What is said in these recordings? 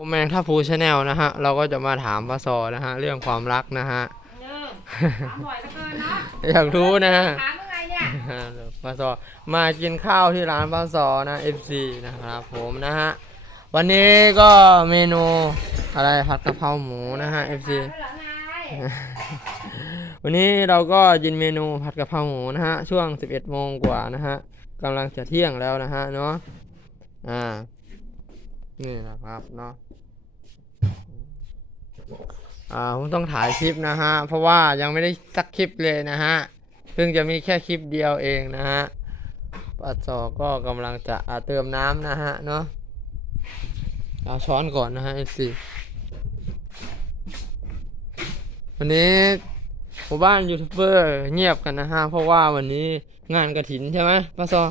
ผมแมงท่าพูชาแนลนะฮะ เราก็จะมาถามป้าซอนะฮะ เรื่องความรักนะฮะเออถามบ่อยเหลือเกินเนาะอยากรู้นะฮะถามยังไงเนี่ยป้าซอมากินข้าวที่ร้านป้าซอนะ FC นะครับผมนะฮะ วันนี้ก็เมนูอะไรผัดกะเพราหมูนะฮะ FC ถามด้วยเหรอไงวันนี้เราก็กินเมนูผัดกะเพราหมูนะฮะ ช่วง 11โมงกว่านะฮะกำลังจะเที่ยงแล้วนะฮะเนาะอ่านี่นะครับเนาะ อ่าผมต้องถ่ายคลิปนะฮะ เพราะว่ายังไม่ได้สักคลิปเลยนะฮะเพิ่งจะมีแค่คลิปเดียวเองนะฮะปัดซอก็กำลังจะอ่าเติมน้ำนะฮะเนาะเอาช้อนก่อนนะฮะ FC วันนี้หมู่บ้านยูทูบเบอร์เงียบกันนะฮะ เพราะว่าวันนี้งานกระถินใช่ไหมป้าซอ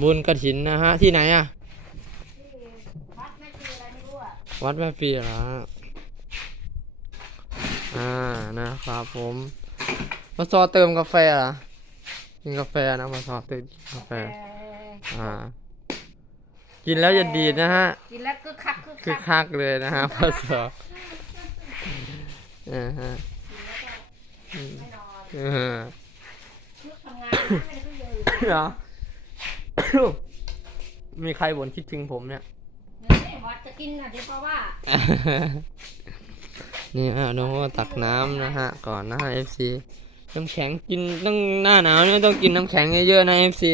บุญกระถินนะฮะ ที่ไหนอะ วัดไม่คืออะไรไม่รู้อะ วัดแม่ปีเหรอฮะอ่านะครับผมป้าซอเติมกาแฟเหรอกินกาแฟนะป้าซอเติมกาแฟเอออ่า กินแล้วอย่าดีดนะฮะ กินแล้วคึกคักคึกคือคักคักเลยนะฮะป้าซออ่าฮะไม่นอนเออคึกทำงานนะไม่ได้เพิ่งเดินเหรอมีใครบ่นคิดถึงผมเนี่ย นี่วัดจะกินอะเดี๋ยวเพราะว่านี่ฮะน้องก็ตักน้ำนะฮะ ก่อนนะฮะ FC น้ำแข็งกินต้องหน้าหนาวเนี่ยต้องกินน้ำแข็งเยอะๆนะ FC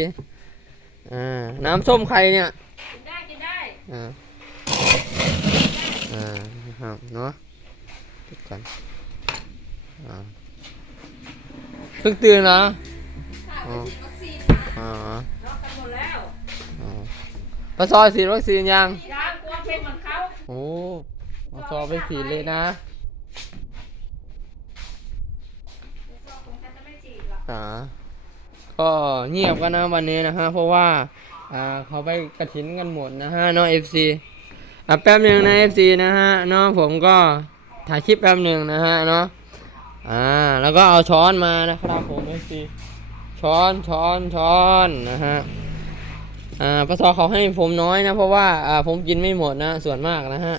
อ่าน้ำส้มใครเนี่ยกินได้กินได้อ่าอ่านะครับเนาะดูกันอ่าเพิ่งตื่นเหรออ๋ออ๋อล็อกกันหมดแล้ว อ๋อปะซอยฉีดวัคซีนยัง ซอยไปฉีดเลยนะคงจะไม่จีบหรอกอ่าก็เงียบกันนะวันนี้นะฮะ เพราะว่า อ่าเขาไปกระถินกันหมดนะฮะเนาะ FC อะแป๊บหนึ่งนะ FC นะฮะเนาะผมก็ถ่ายคลิปแป๊บหนึ่งนะฮะเนาะอ่าแล้วก็เอาช้อนมานะครับผม FC ช้อนช้อนช้อนนะฮะอ่าปะซอเขาให้ผมน้อยนะ เพราะว่าอ่าผมกินไม่หมดนะส่วนมากนะฮะ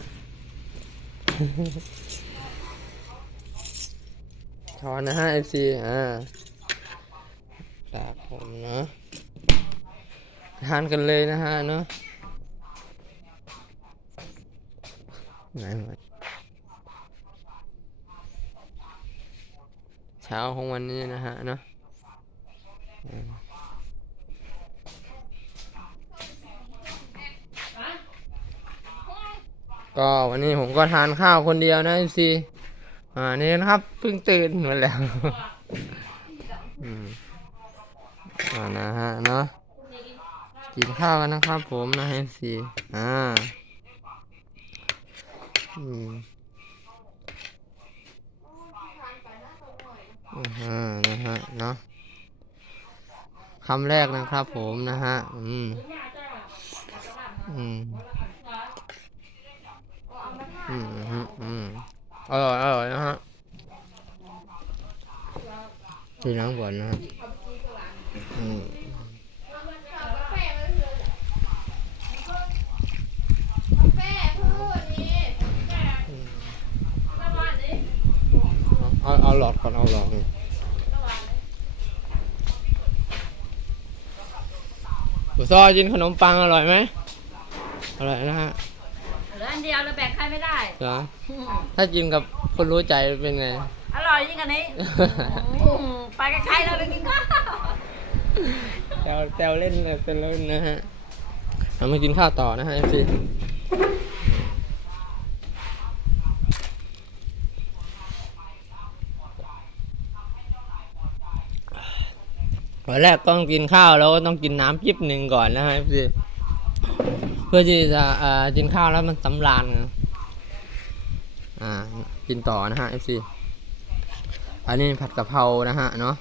ช้อนนะฮะ FC อ่าครับผมเนาะทานกันเลยนะฮะเนาะไหนหมดเช้าของวันนี้นะฮะเนาะอืม ก็วันนี้ผมก็ทานข้าวคนเดียวนะซีอ่านี่นะครับเพิ่งตื่นมาแล้วอืมอ่านะฮะเนาะกินข้าวกันนะครับผมนะเอฟซีอ่าอืมอ่านะฮะเนาะคำแรกนะครับผมนะฮะ อืม อืม อืมอืมอร่อยอร่อยนะฮะกินน้ำก่อนนะฮะอืมเอาเอาหลอดก่อนเอาหลอดนี่ซอกินขนมปังอร่อยไหมอร่อยนะฮะ ออันเดียวเราแบ่งใครไม่ได้ เหรอถ้ากินกับคนรู้ใจเป็นไง อร่อยยิ่งกันนี้อืมไปกับใครเราไปกินข้าวแซวแซวเล่นเลยเป็นเล่นนะฮะเรามากินข้าวต่อนะฮะเอฟซีวันแรกต้องกินข้าวแล้วก็ต้องกินน้ำจิบหนึ่งก่อนนะฮะเอฟซี เพื่อที่จะกินข้าวแล้วมันสำราญอ่ากินต่อนะฮะเอฟซีอันนี้ผัดกะเพรานะฮะเนาะ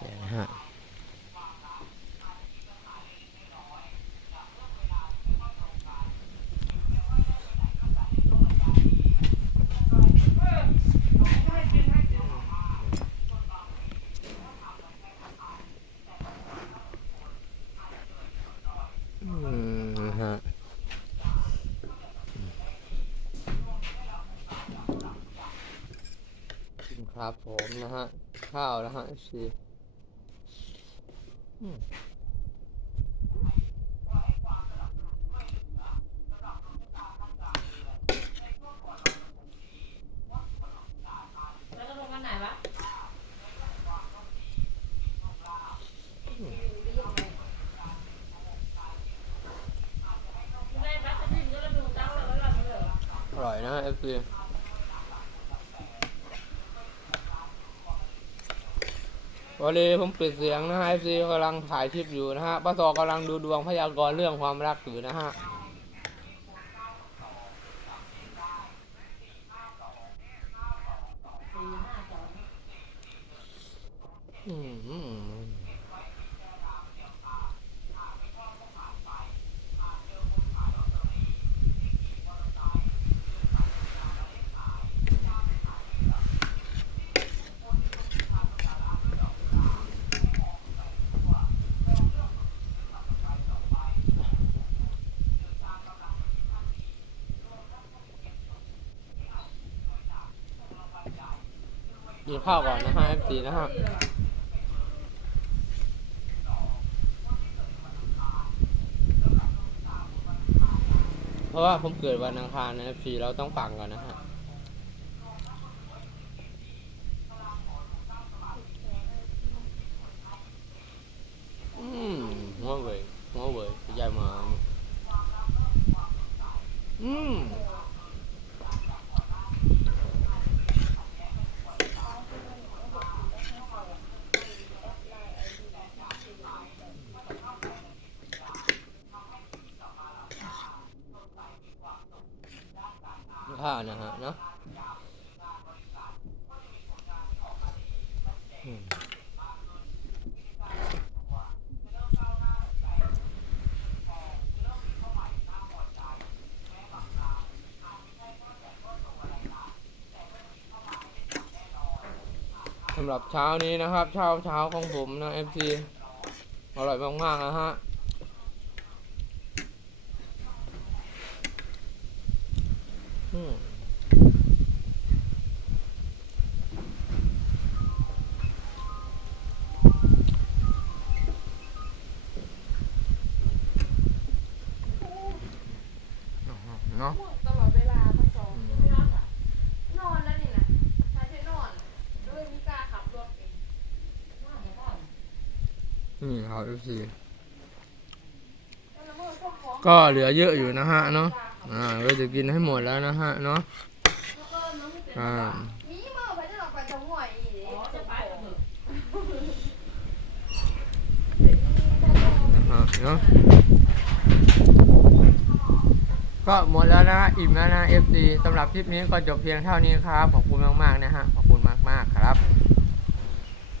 เดี๋ยวนะฮะ อืมนะฮะ ครับผมนะฮะ ข้าวนะฮะชีอืมแล้วก็ลงกันไหนวะได้ปะจะถึงก็ระดูตั้งแล้วก็ระดูเลยอร่อยนะเอฟซี วันนี้ผมปิดเสียงนะฮะเอฟซีกำลังถ่ายคลิปอยู่นะฮะป้าซอกำลังดูดวงพยากรณ์เรื่องความรักอยู่นะฮะ อืม กินข้าวก่อนนะฮะเอฟซีนะฮะเพราะว่าผมเกิดวันอังคารนะฟีเราต้องฟังก่อนนะฮะ อืมหัวเว่ยหัวเว่ยใหญ่มาอืมข้าวนะฮะเนาะอืม สำหรับเช้านี้นะครับ เช้าเช้าของผมนะ FC อร่อยมากๆนะฮะอืมเนาะ ตลอดเวลาทั้งสองไม่นอนอะนอนแล้วนี่นะใช้ใช้นอนด้วยมิกล้าขับรถเอง นี่ครับ FC แล้วเอพวกของก็เหลือเยอะอยู่นะฮะเนาะอ่าก็จะกินให้หมดแล้วนะฮะเนาะอ่านะฮะเนาะก็หมดแล้วนะอิ่มแล้วนะ FD สำหรับคลิปนี้ก็จบเพียงเท่านี้ครับ ขอบคุณมากๆนะฮะ ขอบคุณมากๆครับ